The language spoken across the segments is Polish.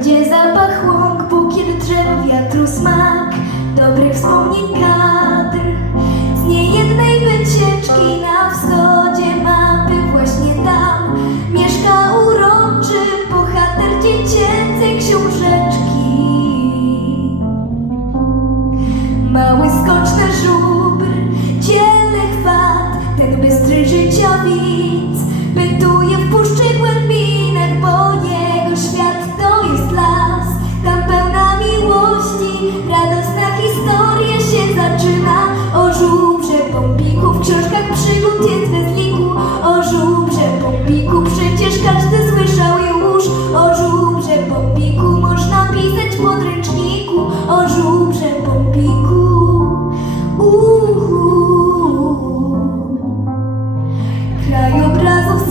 Gdzie zapach łąk, bukiet drzew, wiatru smak. Dobrych wspomnień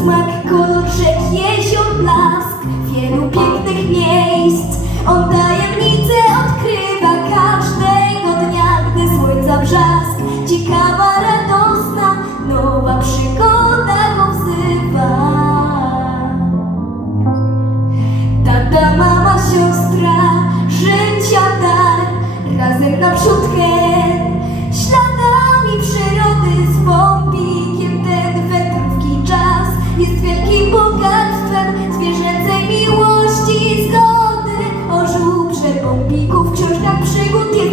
matko, że Kupików, książkach tak przygód jest.